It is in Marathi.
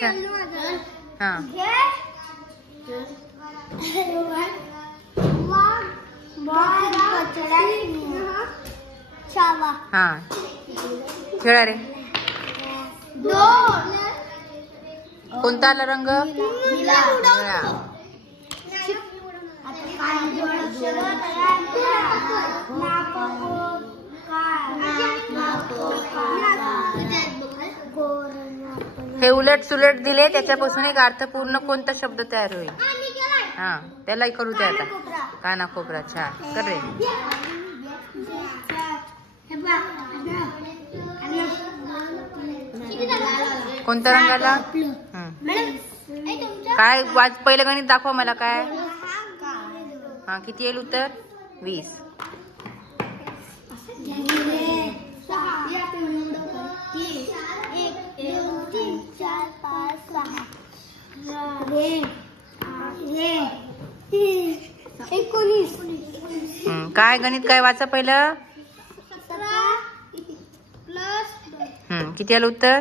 हा हा खेळा रे. कोणता आला रंग? निळा. हे उलट सुलट दिले त्याच्यापासून एक अर्थपूर्ण कोणता शब्द तयार होईल? हा त्यालाही करू दे आता. कानाकोपरा. छान कर रे. कोणता रंग आला? काय वाच पहिलं गणित दाखवा मला. काय हा किती येईल उत्तर? 20. काय गणित काय वाचा पहिलं. किती आलं उत्तर?